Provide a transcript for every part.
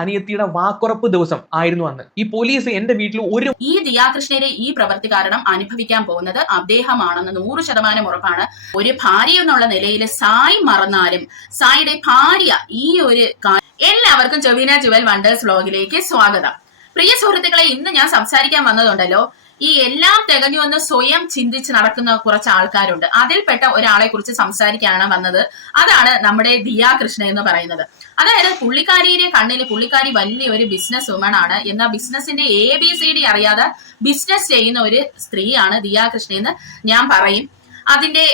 അനിയത്തിയുടെ വാക്കുറപ്പ് ദിവസം ആയിരുന്നു അന്ന്. ഈ പോലീസ് എന്റെ വീട്ടിൽ ഈ ദിയാകൃഷ്ണയുടെ ഈ പ്രവൃത്തി കാരണം അനുഭവിക്കാൻ പോകുന്നത് അദ്ദേഹമാണെന്ന് 100% ഉറപ്പാണ്. ഒരു ഭാര്യ എന്നുള്ള നിലയിൽ സായി മറന്നാലും സായിയുടെ ഭാര്യ ഈ ഒരു എല്ലാവർക്കും ജൊവീന ജുവൽ വണ്ടേഴ്സ് വ്ലോഗിലേക്ക് സ്വാഗതം. പ്രിയ സുഹൃത്തുക്കളെ, ഇന്ന് ഞാൻ സംസാരിക്കാൻ വന്നതുണ്ടല്ലോ, ഈ എല്ലാം തികഞ്ഞുവെന്ന് സ്വയം ചിന്തിച്ച് നടക്കുന്ന കുറച്ച് ആൾക്കാരുണ്ട്. അതിൽപ്പെട്ട ഒരാളെ കുറിച്ച് സംസാരിക്കാനാണ് വന്നത്. അതാണ് നമ്മുടെ ദിയാകൃഷ്ണ എന്ന് പറയുന്നത്. അതായത് പുള്ളിക്കാരിയുടെ കണ്ണിൽ പുള്ളിക്കാരി വലിയൊരു ബിസിനസ് വുമൺ ആണ്. എന്നാൽ ബിസിനസിന്റെ ABCD അറിയാതെ ബിസിനസ് ചെയ്യുന്ന ഒരു സ്ത്രീയാണ് ദിയാകൃഷ്ണ എന്ന് ഞാൻ പറയും. അതിന്റെ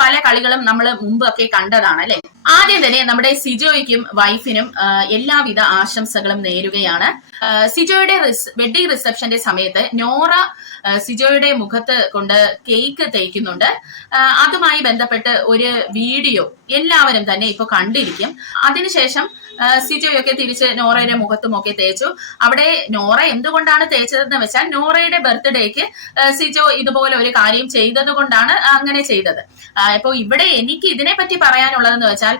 പല കളികളും നമ്മൾ മുമ്പൊക്കെ കണ്ടതാണ് അല്ലെ. ആദ്യം തന്നെ നമ്മുടെ സിജോയ്ക്കും വൈഫിനും എല്ലാവിധ ആശംസകളും നേരുകയാണ്. സിജോയുടെ വെഡിങ് റിസപ്ഷന്റെ സമയത്ത് നോറ സിജോയുടെ മുഖത്ത് കൊണ്ട് കേക്ക് തേക്കുന്നുണ്ട്. അതുമായി ബന്ധപ്പെട്ട് ഒരു വീഡിയോ എല്ലാവരും തന്നെ ഇപ്പൊ കണ്ടിരിക്കും. അതിനുശേഷം സിജോയൊക്കെ തിരിച്ച് നോറയുടെ മുഖത്തുമൊക്കെ തേച്ചു. അവിടെ നോറ എന്തുകൊണ്ടാണ് തേച്ചതെന്ന് വെച്ചാൽ നോറയുടെ ബർത്ത്ഡേക്ക് സിജോ ഇതുപോലെ ഒരു കാര്യം ചെയ്തത് കൊണ്ടാണ് അങ്ങനെ ചെയ്തത്. ഇപ്പൊ ഇവിടെ എനിക്ക് ഇതിനെ പറ്റി പറയാനുള്ളതെന്ന് വെച്ചാൽ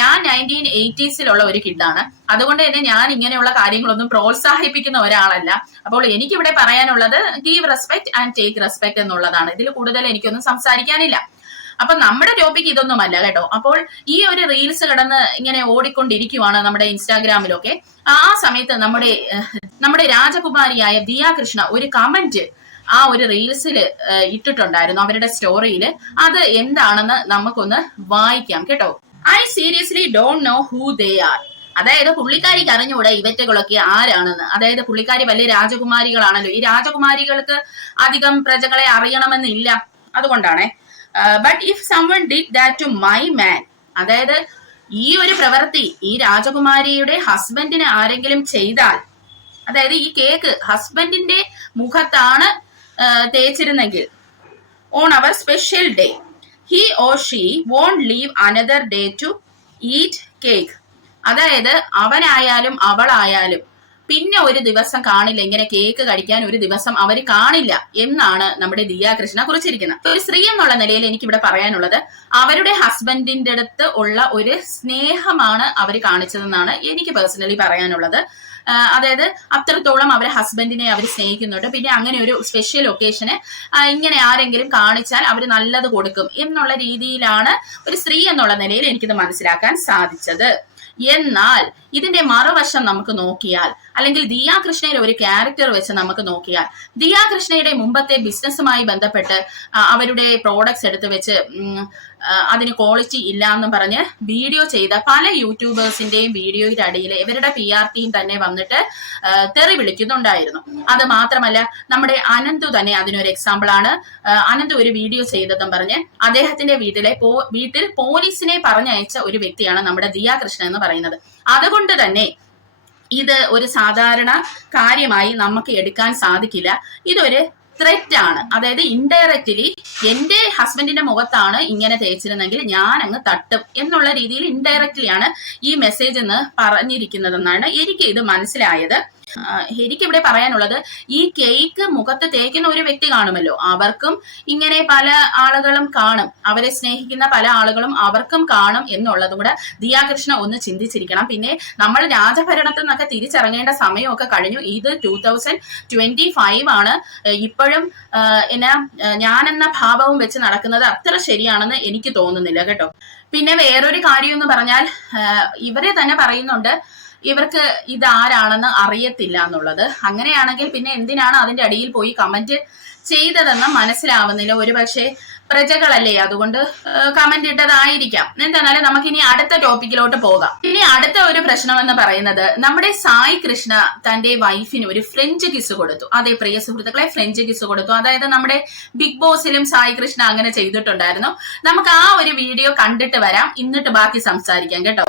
ഞാൻ 1980s ഒരു കിഡാണ്. അതുകൊണ്ട് തന്നെ ഞാൻ ഇങ്ങനെയുള്ള കാര്യങ്ങളൊന്നും പ്രോത്സാഹിപ്പിക്കുന്ന ഒരാളല്ല. അപ്പോൾ എനിക്കിവിടെ പറയാനുള്ളത് give respect and take respect എന്നുള്ളതാണ്. ഇതിൽ കൂടുതൽ എനിക്കൊന്നും സംസാരിക്കാനില്ല. അപ്പൊ നമ്മുടെ ടോപ്പിക് ഇതൊന്നുമല്ല കേട്ടോ. അപ്പോൾ ഈ ഒരു റീൽസ് കിടന്ന് ഇങ്ങനെ ഓടിക്കൊണ്ടിരിക്കുവാണ് നമ്മുടെ ഇൻസ്റ്റാഗ്രാമിലൊക്കെ. ആ സമയത്ത് നമ്മുടെ രാജകുമാരിയായ ദിയാകൃഷ്ണ ഒരു കമന്റ് ആ ഒരു റീൽസിൽ ഇട്ടിട്ടുണ്ടായിരുന്നു അവരുടെ സ്റ്റോറിയിൽ. അത് എന്താണെന്ന് നമുക്കൊന്ന് വായിക്കാം കേട്ടോ. I seriously don't know who they are. അതായത് പുള്ളിക്കാരിക്ക് അറിഞ്ഞുകൂടെ ഇവറ്റകളൊക്കെ ആരാണെന്ന്. അതായത് പുള്ളിക്കാരി വലിയ രാജകുമാരികളാണല്ലോ. ഈ രാജകുമാരികൾക്ക് അധികം പ്രജകളെ അറിയണമെന്നില്ല, അതുകൊണ്ടാണേ. But if someone did that to my man, അതായത് ഈ ഒരു പ്രവൃത്തി ഈ രാജകുമാരിയുടെ ഹസ്ബൻഡിന് ആരെങ്കിലും ചെയ്താൽ, അതായത് ഈ കേക്ക് ഹസ്ബൻഡിന്റെ മുഖത്താണ് തേച്ചിരുന്നെങ്കിൽ on their special day he or she won't leave another day to eat cake. അതായത് അവനായാലും അവളായാലും പിന്നെ ഒരു ദിവസം കാണില്ല, ഇങ്ങനെ കേക്ക് കഴിക്കാൻ ഒരു ദിവസം അവർ കാണില്ല എന്നാണ് നമ്മുടെ ദിയാകൃഷ്ണ കുറിച്ചിരിക്കുന്നത്. ഒരു സ്ത്രീ എന്നുള്ള നിലയിൽ എനിക്ക് ഇവിടെ പറയാനുള്ളത്, അവരുടെ ഹസ്ബൻഡിന്റെ അടുത്ത് ഉള്ള ഒരു സ്നേഹമാണ് അവർ കാണിച്ചതെന്നാണ് എനിക്ക് പേഴ്സണലി പറയാനുള്ളത്. അതായത് അത്രത്തോളം അവരെ ഹസ്ബൻഡിനെ അവർ സ്നേഹിക്കുന്നുണ്ട്. പിന്നെ അങ്ങനെ ഒരു സ്പെഷ്യൽ ഒക്കേഷന് ഇങ്ങനെ ആരെങ്കിലും കാണിച്ചാൽ അവർ നല്ലത് കൊടുക്കും എന്നുള്ള രീതിയിലാണ് ഒരു സ്ത്രീ എന്നുള്ള നിലയിൽ എനിക്കിത് മനസ്സിലാക്കാൻ സാധിച്ചത്. എന്നാൽ ഇതിന്റെ മറുവശം നമുക്ക് നോക്കിയാൽ, അല്ലെങ്കിൽ ദിയാകൃഷ്ണയുടെ ഒരു ക്യാരക്ടർ വെച്ച് നമുക്ക് നോക്കിയാൽ, ദിയാകൃഷ്ണയുടെ മുമ്പത്തെ ബിസിനസ്സുമായി ബന്ധപ്പെട്ട് അവരുടെ പ്രോഡക്ട്സ് എടുത്ത് വെച്ച് അതിന് ക്വാളിറ്റി ഇല്ല എന്നും പറഞ്ഞ് വീഡിയോ ചെയ്ത പല യൂട്യൂബേഴ്സിന്റെയും വീഡിയോയുടെ അടിയിൽ ഇവരുടെ PR ടീം തന്നെ വന്നിട്ട് തെറി വിളിക്കുന്നുണ്ടായിരുന്നു. അത് മാത്രമല്ല നമ്മുടെ അനന്തു തന്നെ അതിനൊരു എക്സാമ്പിൾ ആണ്. അനന്തു ഒരു വീഡിയോ ചെയ്തതെന്നും പറഞ്ഞ് അദ്ദേഹത്തിന്റെ വീട്ടിൽ പോലീസിനെ പറഞ്ഞയച്ച ഒരു വ്യക്തിയാണ് നമ്മുടെ ദിയാകൃഷ്ണ എന്ന് പറയുന്നത്. അതുകൊണ്ട് തന്നെ ഇത് ഒരു സാധാരണ കാര്യമായി നമുക്ക് എടുക്കാൻ സാധിക്കില്ല. ഇതൊരു ത്രെറ്റ് ആണ്. അതായത് ഇൻഡയറക്റ്റ്ലി എന്റെ ഹസ്ബൻഡിന്റെ മുഖത്താണ് ഇങ്ങനെ തേച്ചിരുന്നെങ്കിൽ ഞാൻ അങ്ങ് തട്ടും എന്നുള്ള രീതിയിൽ ഇൻഡയറക്റ്റ്ലി ആണ് ഈ മെസ്സേജ് എന്ന് പറഞ്ഞിരിക്കുന്നതെന്നാണ് എനിക്ക് ഇത് മനസ്സിലായത്. എനിക്കിവിടെ പറയാനുള്ളത്, ഈ കേക്ക് മുഖത്ത് തേക്കുന്ന ഒരു വ്യക്തി കാണുമല്ലോ, അവർക്കും ഇങ്ങനെ പല ആളുകളും കാണും, അവരെ സ്നേഹിക്കുന്ന പല ആളുകളും അവർക്കും കാണും എന്നുള്ളതും കൂടെ ദിയാകൃഷ്ണ ഒന്ന് ചിന്തിച്ചിരിക്കണം. പിന്നെ നമ്മൾ രാജഭരണത്തിൽ നിന്നൊക്കെ തിരിച്ചിറങ്ങേണ്ട സമയമൊക്കെ കഴിഞ്ഞു. ഇത് 2025 ആണ്. ഇപ്പോഴും ഞാനെന്ന ഭാവവും വെച്ച് നടക്കുന്നത് അത്ര ശരിയാണെന്ന് എനിക്ക് തോന്നുന്നില്ല കേട്ടോ. പിന്നെ വേറൊരു കാര്യം എന്ന് പറഞ്ഞാൽ, ഇവരെ തന്നെ പറയുന്നുണ്ട് ഇവർക്ക് ഇതാരാണെന്ന് അറിയത്തില്ല എന്നുള്ളത്. അങ്ങനെയാണെങ്കിൽ പിന്നെ എന്തിനാണ് അതിന്റെ അടിയിൽ പോയി കമന്റ് ചെയ്തതെന്ന് മനസ്സിലാവുന്നില്ല. ഒരുപക്ഷെ പ്രജകളല്ലേ, അതുകൊണ്ട് കമന്റ് ഇട്ടതായിരിക്കാം. എന്തായാലും നമുക്കിനി അടുത്ത ടോപ്പിക്കിലോട്ട് പോകാം. ഇനി അടുത്ത ഒരു പ്രശ്നം എന്ന് പറയുന്നത്, നമ്മുടെ സായി കൃഷ്ണ തന്റെ വൈഫിന് ഒരു ഫ്രഞ്ച് കിസ് കൊടുത്തു. അതെ പ്രിയ സുഹൃത്തുക്കളെ, ഫ്രഞ്ച് കിസ് കൊടുത്തു. അതായത് നമ്മുടെ ബിഗ് ബോസിലും സായി കൃഷ്ണ അങ്ങനെ ചെയ്തിട്ടുണ്ടായിരുന്നു. നമുക്ക് ആ ഒരു വീഡിയോ കണ്ടിട്ട് വരാം, എന്നിട്ട് ബാക്കി സംസാരിക്കാം കേട്ടോ.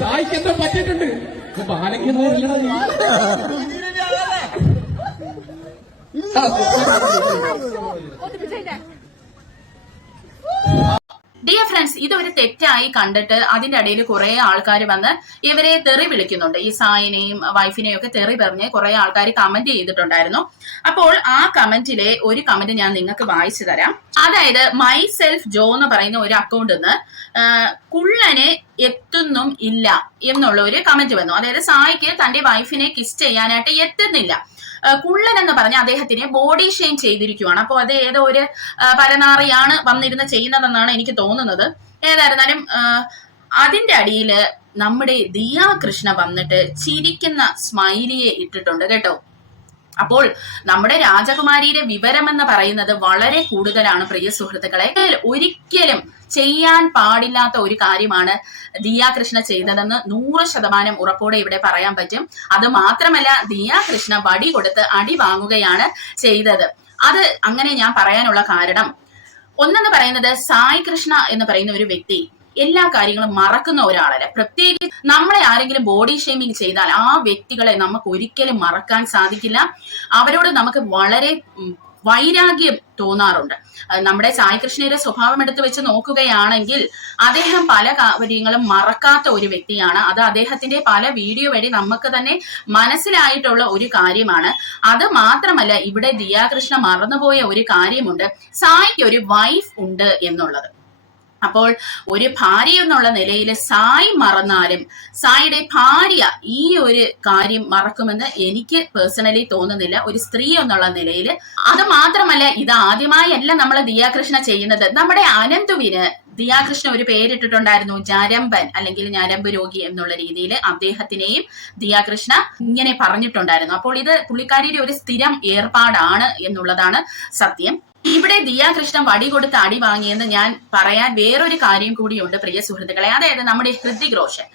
സായിക്കെന്തോ പറ്റിട്ടുണ്ട്. ഡിയർ ഫ്രണ്ട്സ്, ഫ്രണ്ട്സ്, ഇതൊരു തെറ്റായി കണ്ടിട്ട് അതിന്റെ ഇടയിൽ കുറെ ആൾക്കാർ വന്ന് ഇവരെ തെറി വിളിക്കുന്നുണ്ട്. ഈ സായിനെയും വൈഫിനെയും ഒക്കെ തെറി പറഞ്ഞ് കുറെ ആൾക്കാർ കമന്റ് ചെയ്തിട്ടുണ്ടായിരുന്നു. അപ്പോൾ ആ കമന്റിലെ ഒരു കമന്റ് ഞാൻ നിങ്ങൾക്ക് വായിച്ചു തരാം. അതായത് മൈ സെൽഫ് ജോ എന്ന് പറയുന്ന ഒരു അക്കൗണ്ടിൽ നിന്ന് കുള്ളന് എത്തുന്നും ഇല്ല എന്നുള്ള ഒരു കമന്റ് വന്നു. അതായത് സായിക്ക് തന്റെ വൈഫിനെ കിസ് ചെയ്യാനായിട്ട് എത്തുന്നില്ല. കുള്ളൻ എന്ന് പറഞ്ഞ അദ്ദേഹത്തിനെ ബോഡി ഷെയിം ചെയ്തിരിക്കുകയാണ്. അപ്പോൾ അത് ഏതോ ഒരു പരനാറിയാണ് വന്നിരുന്ന് ചെയ്യുന്നതെന്നാണ് എനിക്ക് തോന്നുന്നത്. ഏതായിരുന്നാലും അതിന്റെ അടിയിൽ നമ്മുടെ ദിയ കൃഷ്ണ വന്നിട്ട് ചിരിക്കുന്ന സ്മൈലിയെ ഇട്ടിട്ടുണ്ട് കേട്ടോ. അപ്പോൾ നമ്മുടെ രാജകുമാരിയുടെ വിവരം എന്ന് പറയുന്നത് വളരെ കൂടുതലാണ് പ്രിയ സുഹൃത്തുക്കളെ. ഒരിക്കലും ചെയ്യാൻ പാടില്ലാത്ത ഒരു കാര്യമാണ് ദിയ കൃഷ്ണ ചെയ്തതെന്ന് 100% ഉറപ്പോടെ ഇവിടെ പറയാൻ പറ്റും. അത് മാത്രമല്ല, ദിയ കൃഷ്ണ വടി കൊടുത്ത് അടി വാങ്ങുകയാണ് ചെയ്തത്. അത് അങ്ങനെ ഞാൻ പറയാനുള്ള കാരണം ഒന്നെന്ന് പറയുന്നത്, സായി കൃഷ്ണ എന്ന് പറയുന്ന ഒരു വ്യക്തി എല്ലാ കാര്യങ്ങളും മറക്കുന്ന ഒരാളല്ല. പ്രത്യേകിച്ച് നമ്മളെ ആരെങ്കിലും ബോഡി ഷേമിങ് ചെയ്താൽ ആ വ്യക്തികളെ നമുക്ക് ഒരിക്കലും മറക്കാൻ സാധിക്കില്ല. അവരോട് നമുക്ക് വളരെ വൈരാഗ്യം തോന്നാറുണ്ട്. നമ്മുടെ സായി കൃഷ്ണയുടെ സ്വഭാവം എടുത്ത് വെച്ച് നോക്കുകയാണെങ്കിൽ അദ്ദേഹം പല കാര്യങ്ങളും മറക്കാത്ത ഒരു വ്യക്തിയാണ്. അത് അദ്ദേഹത്തിന്റെ പല വീഡിയോ വഴി നമുക്ക് തന്നെ മനസ്സിലായിട്ടുള്ള ഒരു കാര്യമാണ്. അത് മാത്രമല്ല, ഇവിടെ ദിയ കൃഷ്ണ മറന്നുപോയ ഒരു കാര്യമുണ്ട്. സായിക്ക് ഒരു വൈഫ് ഉണ്ട് എന്നുള്ളത്. അപ്പോൾ ഒരു ഭാര്യ എന്നുള്ള നിലയിൽ സായി മറന്നാലും സായിയുടെ ഭാര്യ ഈ ഒരു കാര്യം മറക്കുമെന്ന് എനിക്ക് പേഴ്സണലി തോന്നുന്നില്ല, ഒരു സ്ത്രീ എന്നുള്ള നിലയിൽ. അത് മാത്രമല്ല, ഇത് ആദ്യമായല്ല നമ്മൾ ദിയ കൃഷ്ണ ചെയ്യുന്നത്. നമ്മുടെ അനന്തുവിന് ദിയ കൃഷ്ണ ഒരു പേരിട്ടിട്ടുണ്ടായിരുന്നു, ഞരമ്പൻ അല്ലെങ്കിൽ ഞരമ്പ് രോഗി എന്നുള്ള രീതിയിൽ അദ്ദേഹത്തിനെയും ദിയ കൃഷ്ണ ഇങ്ങനെ പറഞ്ഞിട്ടുണ്ടായിരുന്നു. അപ്പോൾ ഇത് പുള്ളിക്കാരിയുടെ ഒരു സ്ഥിരം ഏർപ്പാടാണ് എന്നുള്ളതാണ് സത്യം. ഇവിടെ ദിയ കൃഷ്ണ വടി കൊടുത്ത് അടി വാങ്ങിയെന്ന് ഞാൻ പറയാൻ വേറൊരു കാര്യം കൂടിയുണ്ട് പ്രിയ സുഹൃത്തുക്കളെ. അതായത് നമ്മുടെ ഹൃതിക് റോഷൻ,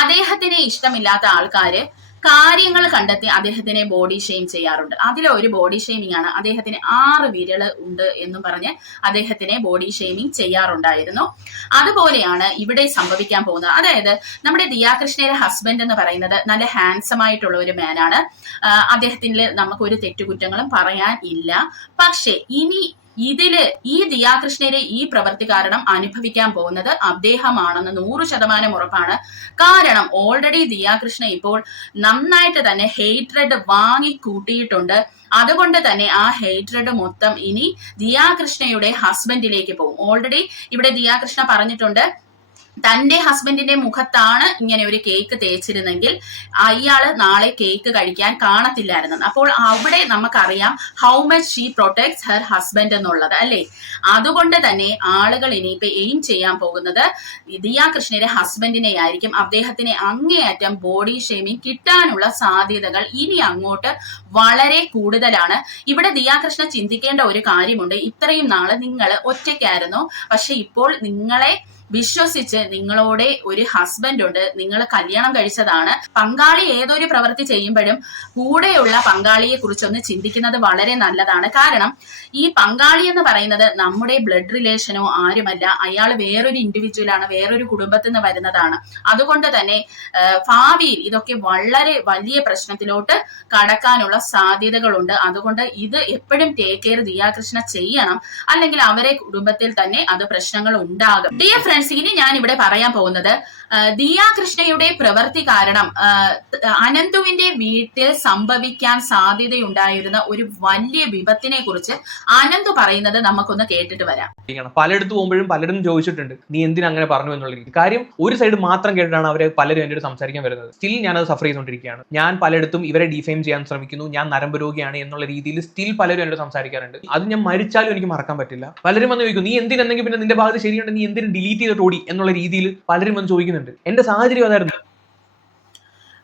അദ്ദേഹത്തിനെ ഇഷ്ടമില്ലാത്ത ആൾക്കാര് കാര്യങ്ങൾ കണ്ടെത്തി അദ്ദേഹത്തിനെ ബോഡി ഷെയിം ചെയ്യാറുണ്ട്. അതിലെ ഒരു ബോഡി ഷെയിമിംഗ് ആണ് അദ്ദേഹത്തിന് 6 വിരല് ഉണ്ട് എന്നും പറഞ്ഞ് അദ്ദേഹത്തിനെ ബോഡി ഷെയിമിംഗ് ചെയ്യാറുണ്ടായിരുന്നു. അതുപോലെയാണ് ഇവിടെ സംഭവിക്കാൻ പോകുന്നത്. അതായത് നമ്മുടെ ദിയ കൃഷ്ണയുടെ ഹസ്ബൻഡ് എന്ന് പറയുന്നത് നല്ല ഹാൻസം ആയിട്ടുള്ള ഒരു മാനാണ്. അദ്ദേഹത്തിന് നമുക്കൊരു തെറ്റുകുറ്റങ്ങളും പറയാൻ ഇല്ല. പക്ഷെ ഇനി ഈ ദിയ കൃഷ്ണയുടെ ഈ പ്രവൃത്തി കാരണം അനുഭവിക്കാൻ പോകുന്നത് അദ്ദേഹമാണെന്ന് 100% ഉറപ്പാണ്. കാരണം ഓൾറെഡി ദിയ കൃഷ്ണ ഇപ്പോൾ നന്നായിട്ട് തന്നെ ഹെയ്റ്റ്രെഡ് വാങ്ങി കൂട്ടിയിട്ടുണ്ട്. അതുകൊണ്ട് തന്നെ ആ ഹെയ്റ്റ്രെഡ് മൊത്തം ഇനി ദിയ കൃഷ്ണയുടെ ഹസ്ബൻഡിലേക്ക് പോകും. ഓൾറെഡി ഇവിടെ ദിയ കൃഷ്ണ പറഞ്ഞിട്ടുണ്ട്, തന്റെ ഹസ്ബൻഡിന്റെ മുഖത്താണ് ഇങ്ങനെ ഒരു കേക്ക് തേച്ചിരുന്നെങ്കിൽ അയാള് നാളെ കേക്ക് കഴിക്കാൻ കാണത്തില്ലായിരുന്നു. അപ്പോൾ അവിടെ നമുക്കറിയാം how much she protects her husband എന്നുള്ളത്, അല്ലേ? അതുകൊണ്ട് തന്നെ ആളുകൾ ഇനിയിപ്പോ എയിം ചെയ്യാൻ പോകുന്നത് ദിയ കൃഷ്ണയുടെ ഹസ്ബൻഡിനെ ആയിരിക്കും. അദ്ദേഹത്തിന് അങ്ങേയറ്റം ബോഡി ഷേമിംഗ് കിട്ടാനുള്ള സാധ്യതകൾ ഇനി അങ്ങോട്ട് വളരെ കൂടുതലാണ്. ഇവിടെ ദിയ കൃഷ്ണ ചിന്തിക്കേണ്ട ഒരു കാര്യമുണ്ട്. ഇത്രയും നാള് നിങ്ങൾ ഒറ്റയ്ക്കായിരുന്നു, പക്ഷെ ഇപ്പോൾ നിങ്ങളെ വിശ്വസിച്ച് നിങ്ങളോടെ ഒരു ഹസ്ബൻഡ് ഉണ്ട്, നിങ്ങൾ കല്യാണം കഴിച്ചതാണ്. പങ്കാളി ഏതൊരു പ്രവൃത്തി ചെയ്യുമ്പോഴും കൂടെയുള്ള പങ്കാളിയെ കുറിച്ചൊന്ന് ചിന്തിക്കുന്നത് വളരെ നല്ലതാണ്. കാരണം ഈ പങ്കാളി എന്ന് പറയുന്നത് നമ്മുടെ ബ്ലഡ് റിലേഷനോ ആരുമല്ല, അയാൾ വേറൊരു ഇൻഡിവിജ്വൽ ആണ്, വേറൊരു കുടുംബത്തിൽ നിന്ന് വരുന്നതാണ്. അതുകൊണ്ട് തന്നെ ഭാവിയിൽ ഇതൊക്കെ വളരെ വലിയ പ്രശ്നത്തിലോട്ട് കടക്കാനുള്ള സാധ്യതകളുണ്ട്. അതുകൊണ്ട് ഇത് എപ്പോഴും ടേക്ക് കെയർ ദിയ കൃഷ്ണ ചെയ്യണം, അല്ലെങ്കിൽ അവരെ കുടുംബത്തിൽ തന്നെ അത് പ്രശ്നങ്ങൾ ഉണ്ടാകും. ഡിയർ ഫ്രണ്ട്സ്, ഇനി ഞാൻ ഇവിടെ പറയാൻ പോകുന്നത് ദിയ കൃഷ്ണയുടെ പ്രവൃത്തി കാരണം അനന്തുവിന്റെ വീട്ടിൽ സംഭവിക്കാൻ സാധ്യതയുണ്ടായിരുന്ന ഒരു വലിയ വിപത്തിനെ കുറിച്ച് അനന്തു പറയുന്നത് നമുക്കൊന്ന് കേട്ടിട്ട് വരാം. പലയിടത്ത് പോകുമ്പോഴും പലരും ചോദിച്ചിട്ടുണ്ട്, നീ എന്തിനാ അങ്ങനെ പറഞ്ഞു എന്നുള്ള രീതി. കാര്യം ഒരു സൈഡ് മാത്രം കേട്ടിട്ടാണ് അവരെ പലരും എന്നോട് സംസാരിക്കാൻ വരുന്നത്. സ്റ്റിൽ ഞാനത് സഫർ ചെയ്തുകൊണ്ടിരിക്കുകയാണ്. ഞാൻ പലയിടത്തും ഇവരെ ഡിഫെയിം ചെയ്യാൻ ശ്രമിക്കുന്നു, ഞാൻ നരമ്പ് രോഗിയാണ് എന്നുള്ള രീതിയിൽ സ്റ്റിൽ പലരും എന്നോട് സംസാരിക്കാറുണ്ട്. അത് ഞാൻ മരിച്ചാലും എനിക്ക് മറക്കാൻ പറ്റില്ല. പലരും വന്ന് ചോദിക്കും, നീ എന്തിനെങ്കിൽ പിന്നെ നിന്റെ ഭാഗത്ത് ശരിയുണ്ട്, നീ എന്തിനും ഡിലീറ്റ് ചെയ്തിട്ട് ഓടി എന്നുള്ള രീതിയിൽ പലരും വന്ന് ചോദിക്കുന്നുണ്ട്. എന്റെ സാഹചര്യം അതായിരുന്നു.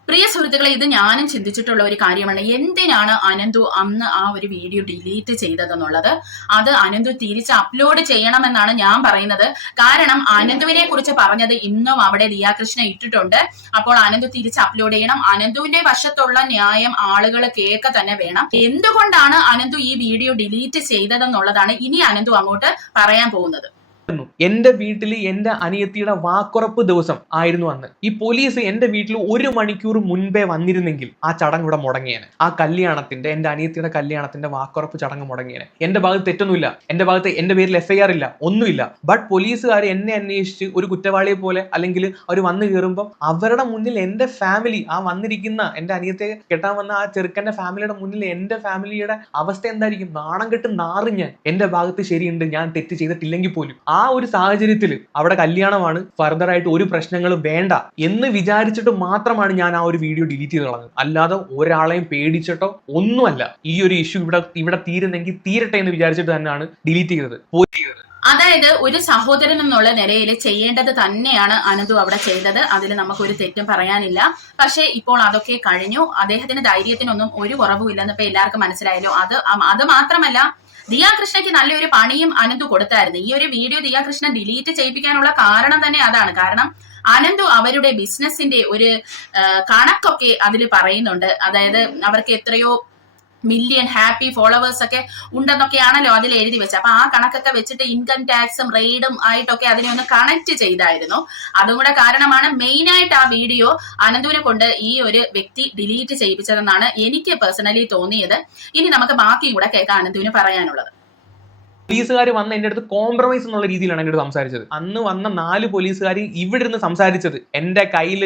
പ്രിയ സുഹൃത്തുക്കളെ, ഇത് ഞാനും ചിന്തിച്ചിട്ടുള്ള ഒരു കാര്യമാണ്. എന്തിനാണ് അനന്തു അന്ന് ആ ഒരു വീഡിയോ ഡിലീറ്റ് ചെയ്തതെന്നുള്ളത്. അത് അനന്തു തിരിച്ച് അപ്ലോഡ് ചെയ്യണമെന്നാണ് ഞാൻ പറയുന്നത്. കാരണം അനന്തുവിനെ കുറിച്ച് പറഞ്ഞത് ഇന്നും അവിടെ ദിയ കൃഷ്ണ ഇട്ടിട്ടുണ്ട്. അപ്പോൾ അനന്തു തിരിച്ച് അപ്ലോഡ് ചെയ്യണം. അനന്തുവിന്റെ വശത്തുള്ള ന്യായം ആളുകൾ കേൾക്ക തന്നെ വേണം. എന്തുകൊണ്ടാണ് അനന്തു ഈ വീഡിയോ ഡിലീറ്റ് ചെയ്തതെന്നുള്ളതാണ് ഇനി അനന്തു അങ്ങോട്ട് പറയാൻ പോകുന്നത്. എന്റെ വീട്ടിൽ എന്റെ അനിയത്തിയുടെ വാക്കുറപ്പ് ദിവസം ആയിരുന്നു അന്ന്. ഈ പോലീസ് എന്റെ വീട്ടിൽ 1 മണിക്കൂർ മുൻപേ വന്നിരുന്നെങ്കിൽ ആ ചടങ്ങ് ഇവിടെ മുടങ്ങിയേനെ. ആ കല്യാണത്തിന്റെ, എന്റെ അനിയത്തിയുടെ കല്യാണത്തിന്റെ വാക്കുറപ്പ് ചടങ്ങ് മുടങ്ങിയേനെ. എന്റെ ഭാഗത്ത് തെറ്റൊന്നുമില്ല, എന്റെ ഭാഗത്ത് എന്റെ പേരിൽ FIR ഇല്ല, ഒന്നുമില്ല. ബട്ട് പോലീസുകാർ എന്നെ അന്വേഷിച്ച് ഒരു കുറ്റവാളിയെ പോലെ അല്ലെങ്കിൽ അവർ വന്നു കയറുമ്പോൾ അവരുടെ മുന്നിൽ എന്റെ ഫാമിലി, ആ വന്നിരിക്കുന്ന എന്റെ അനിയത്തെ കെട്ടാൻ വന്ന ആ ചെറുക്കന്റെ ഫാമിലിയുടെ മുന്നിൽ എന്റെ ഫാമിലിയുടെ അവസ്ഥ എന്തായിരിക്കും? നാണം കെട്ട് നാറിഞ്ഞ് എന്റെ ഭാഗത്ത് ശരിയുണ്ട്, ഞാൻ തെറ്റ് ചെയ്തിട്ടില്ലെങ്കിൽ പോലും. ആ ഒരു സാഹചര്യത്തിൽ അവിടെ കല്യാണമാണ്, ഫർദർ ആയിട്ട് ഒരു പ്രശ്നങ്ങളും വേണ്ട എന്ന് വിചാരിച്ചിട്ട് മാത്രമാണ് ഞാൻ ആ ഒരു വീഡിയോ ഡിലീറ്റ് ചെയ്ത് കളഞ്ഞത്. അല്ലാതെ ഒരാളെയും പേടിച്ചിട്ടോ ഒന്നുമല്ല. ഈ ഒരു ഇഷ്യൂ ഇവിടെ തീരുന്നെങ്കിൽ തീരട്ടെ എന്ന് വിചാരിച്ചിട്ട് തന്നെയാണ് ഡിലീറ്റ് ചെയ്തത്. അതായത് ഒരു സഹോദരൻ എന്നുള്ള നിലയിൽ ചെയ്യേണ്ടത് തന്നെയാണ് അനന്തു അവിടെ ചെയ്തത്. അതിൽ നമുക്കൊരു തെറ്റും പറയാനില്ല. പക്ഷെ ഇപ്പോൾ അതൊക്കെ കഴിഞ്ഞു. അദ്ദേഹത്തിന് ധൈര്യത്തിനൊന്നും ഒരു കുറവുമില്ലെന്ന് ഇപ്പൊ എല്ലാവർക്കും മനസ്സിലായല്ലോ. അത് മാത്രമല്ല, ദിയാകൃഷ്ണയ്ക്ക് നല്ലൊരു പണിയും അനന്തു കൊടുത്തായിരുന്നു. ഈ ഒരു വീഡിയോ ദിയാകൃഷ്ണ ഡിലീറ്റ് ചെയ്യിപ്പിക്കാനുള്ള കാരണം തന്നെ അതാണ്. കാരണം അനന്തു അവരുടെ ബിസിനസിന്റെ ഒരു കണക്കൊക്കെ അതിൽ പറയുന്നുണ്ട്. അതായത് അവർക്ക് എത്രയോ മില്യൺ ഹാപ്പി ഫോളോവേഴ്സ് ഒക്കെ ഉണ്ടെന്നൊക്കെയാണല്ലോ അതിൽ എഴുതി വെച്ചത്. അപ്പൊ ആ കണക്കൊക്കെ വെച്ചിട്ട് ഇൻകം ടാക്സും റെയ്ഡും ആയിട്ടൊക്കെ അതിനെ ഒന്ന് കണക്ട് ചെയ്തായിരുന്നു. അതും കൂടെ കാരണമാണ് മെയിൻ ആയിട്ട് ആ വീഡിയോ അനന്തുവിനെ കൊണ്ട് ഈ ഒരു വ്യക്തി ഡിലീറ്റ് ചെയ്യിപ്പിച്ചതെന്നാണ് എനിക്ക് പേഴ്സണലി തോന്നിയത്. ഇനി നമുക്ക് ബാക്കിയും കൂടെ കേൾക്കാം അനന്തുവിന് പറയാനുള്ളത്. പോലീസുകാർ വന്ന് എന്റെ അടുത്ത് കോംപ്രമൈസ് എന്നുള്ള രീതിയിലാണ് എൻ്റെ അടുത്ത് സംസാരിച്ചത്. അന്ന് വന്ന 4 പോലീസുകാർ ഇവിടെ ഇരുന്ന് സംസാരിച്ചത് എന്റെ കയ്യിൽ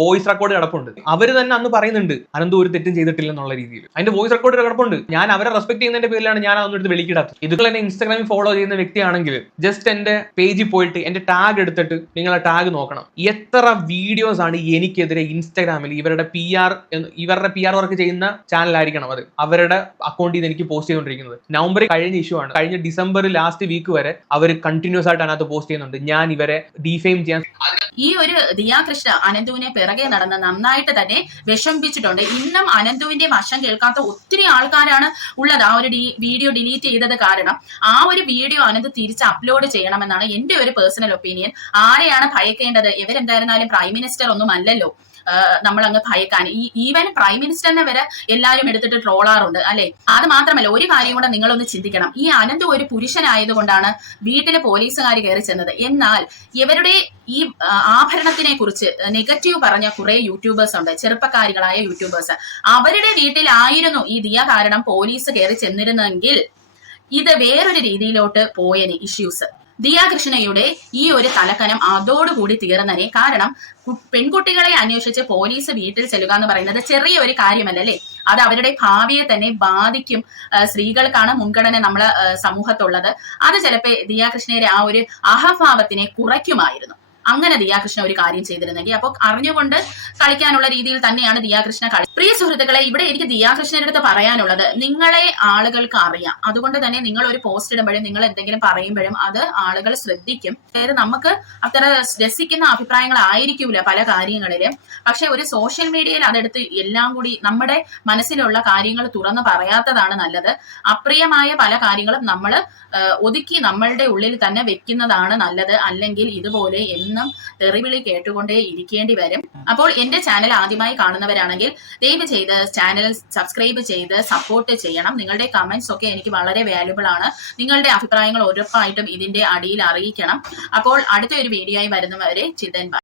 വോയിസ് റെക്കോർഡ് കിടപ്പുണ്ട്. അവര് തന്നെ അന്ന് പറയുന്നുണ്ട് അനന്തു ഒരു തെറ്റും ചെയ്തിട്ടില്ല എന്നുള്ള രീതിയിൽ. അതിന്റെ വോയിസ് റെക്കോർഡ് കിടപ്പുണ്ട്. ഞാൻ അവരെ റെസ്പെക്ട് ചെയ്യുന്നതിന്റെ പേരിലാണ് ഞാൻ അതൊന്നും എടുത്ത് വെളിക്കിടാത്തത്. ഇതുപോലെ എന്നെ ഇൻസ്റ്റാഗ്രാമിൽ ഫോളോ ചെയ്യുന്ന വ്യക്തിയാണെങ്കിൽ ജസ്റ്റ് എന്റെ പേജിൽ പോയിട്ട് എന്റെ ടാഗ് എടുത്തിട്ട് നിങ്ങളെ ടാഗ് നോക്കണം. എത്ര വീഡിയോസ് ആണ് എനിക്കെതിരെ ഇൻസ്റ്റാഗ്രാമിൽ ഇവരുടെ PR വർക്ക് ചെയ്യുന്ന ചാനലായിരിക്കണം അത്, അവരുടെ അക്കൗണ്ടിൽ നിന്ന് എനിക്ക് പോസ്റ്റ് ചെയ്തുകൊണ്ടിരിക്കുന്നത്. നവംബറിൽ കഴിഞ്ഞ ഇഷ്യൂ ആണ്. കഴിഞ്ഞ ഡിസംബർ ലാസ്റ്റ് വീക്ക് വരെ അവർ കണ്ടിന്യൂസ് ആയിട്ട് അതിനകത്ത് പോസ്റ്റ് ചെയ്യുന്നുണ്ട് ഞാൻ ഇവരെ ഡിഫെയിം ചെയ്യാൻ. ഈ ഒരു ദിയാകൃഷ്ണ അനന്തുവിനെ പിറകെ നടന്ന് നന്നായിട്ട് തന്നെ വിഷമിപ്പിച്ചിട്ടുണ്ട്. ഇന്നും അനന്തുവിന്റെ വശം കേൾക്കാത്ത ഒത്തിരി ആൾക്കാരാണ് ഉള്ളത്. ആ ഒരു വീഡിയോ ഡിലീറ്റ് ചെയ്തത് കാരണം ആ ഒരു വീഡിയോ അനന്ത് തിരിച്ച് അപ്ലോഡ് ചെയ്യണമെന്നാണ് എന്റെ ഒരു പേഴ്സണൽ ഒപ്പീനിയൻ. ആരെയാണ് ഭയക്കേണ്ടത്? ഇവരെന്തായിരുന്നാലും പ്രൈം മിനിസ്റ്റർ ഒന്നും അല്ലല്ലോ നമ്മളങ്ങ് ഭയക്കാൻ. ഈവൻ പ്രൈം മിനിസ്റ്ററിനെ വരെ എല്ലാവരും എടുത്തിട്ട് ട്രോളാറുണ്ട് അല്ലെ. അത് മാത്രമല്ല, ഒരു കാര്യം കൂടെ നിങ്ങളൊന്ന് ചിന്തിക്കണം. ഈ അനന്ത് ഒരു പുരുഷനായതുകൊണ്ടാണ് വീട്ടിലെ പോലീസുകാർ കയറി ചെന്നത്. എന്നാൽ ഇവരുടെ ഈ ആഭരണത്തിനെ കുറിച്ച് നെഗറ്റീവ് പറഞ്ഞ കുറെ യൂട്യൂബേഴ്സ് ഉണ്ട്, ചെറുപ്പക്കാരികളായ യൂട്യൂബേഴ്സ്. അവരുടെ വീട്ടിലായിരുന്നു ഈ ദിയ കാരണം പോലീസ് കയറി ചെന്നിരുന്നെങ്കിൽ ഇത് വേറൊരു രീതിയിലോട്ട് പോയനെ ഇഷ്യൂസ്. ദിയാകൃഷ്ണയുടെ ഈ ഒരു തലക്കനം അതോടുകൂടി തീർന്നനെ. കാരണം പെൺകുട്ടികളെ അന്വേഷിച്ച് പോലീസ് വീട്ടിൽ ചെല്ലുക എന്ന് പറയുന്നത് ചെറിയ ഒരു കാര്യമല്ല അല്ലേ. അത് അവരുടെ ഭാവിയെ തന്നെ ബാധിക്കും. സ്ത്രീകൾക്കാണ് മുൻഗണന നമ്മളെ സമൂഹത്തുള്ളത്. അത് ചിലപ്പോൾ ദിയാകൃഷ്ണയുടെ ആ ഒരു അഹംഭാവത്തിനെ കുറയ്ക്കുമായിരുന്നു. അങ്ങനെ ദിയാകൃഷ്ണ ഒരു കാര്യം ചെയ്തിരുന്നെങ്കിൽ. അപ്പോൾ അറിഞ്ഞുകൊണ്ട് കളിക്കാനുള്ള രീതിയിൽ തന്നെയാണ് ദിയാകൃഷ്ണ കളി. പ്രിയ സുഹൃത്തുക്കളെ, ഇവിടെ എനിക്ക് ദിയാകൃഷ്ണയുടെ അടുത്ത് പറയാനുള്ളത്, നിങ്ങളെ ആളുകൾക്ക് അറിയാം. അതുകൊണ്ട് തന്നെ നിങ്ങൾ ഒരു പോസ്റ്റ് ഇടുമ്പോഴും നിങ്ങൾ എന്തെങ്കിലും പറയുമ്പോഴും അത് ആളുകൾ ശ്രദ്ധിക്കും. അതായത് നമുക്ക് അത്ര രസിക്കുന്ന അഭിപ്രായങ്ങളായിരിക്കൂല പല കാര്യങ്ങളിലും. പക്ഷെ ഒരു സോഷ്യൽ മീഡിയയിൽ അതെടുത്ത് എല്ലാം കൂടി നമ്മുടെ മനസ്സിലുള്ള കാര്യങ്ങൾ തുറന്നു പറയാത്തതാണ് നല്ലത്. അപ്രിയമായ പല കാര്യങ്ങളും നമ്മൾ ഒതുക്കി നമ്മളുടെ ഉള്ളിൽ തന്നെ വെക്കുന്നതാണ് നല്ലത്. അല്ലെങ്കിൽ ഇതുപോലെ എന്നും തെറിവിളി കേട്ടുകൊണ്ടേ ഇരിക്കേണ്ടി വരും. അപ്പോൾ എന്റെ ചാനൽ ആദ്യമായി കാണുന്നവരാണെങ്കിൽ ദയവ് ചെയ്ത് ചാനൽ സബ്സ്ക്രൈബ് ചെയ്ത് സപ്പോർട്ട് ചെയ്യണം. നിങ്ങളുടെ കമന്റ്സ് ഒക്കെ എനിക്ക് വളരെ വാല്യുബിൾ ആണ്. നിങ്ങളുടെ അഭിപ്രായങ്ങൾ ഉറപ്പായിട്ടും ഇതിന്റെ അടിയിൽ അറിയിക്കണം. അപ്പോൾ അടുത്ത ഒരു വീഡിയോയിൽ വരുന്നവരെ ചിൽഡ്രൻ ബൈ.